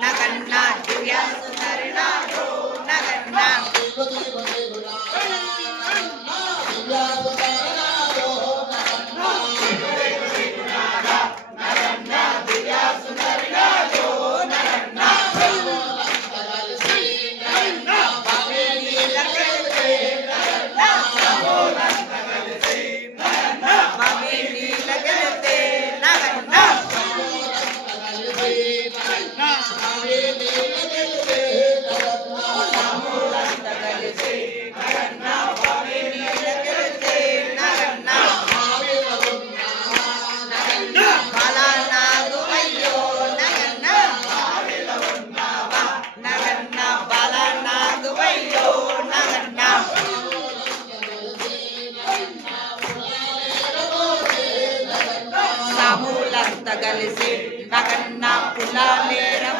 నగన్నా దివ్య సుకర్ణాగో భర్త కలిసి నగన్న కులాలేరమ్మ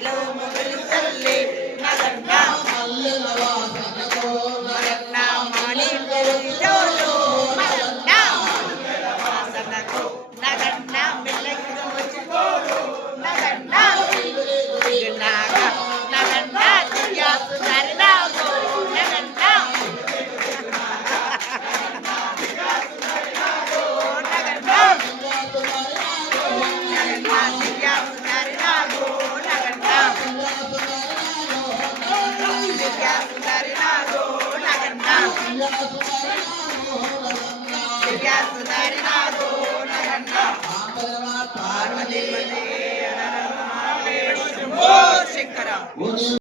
What?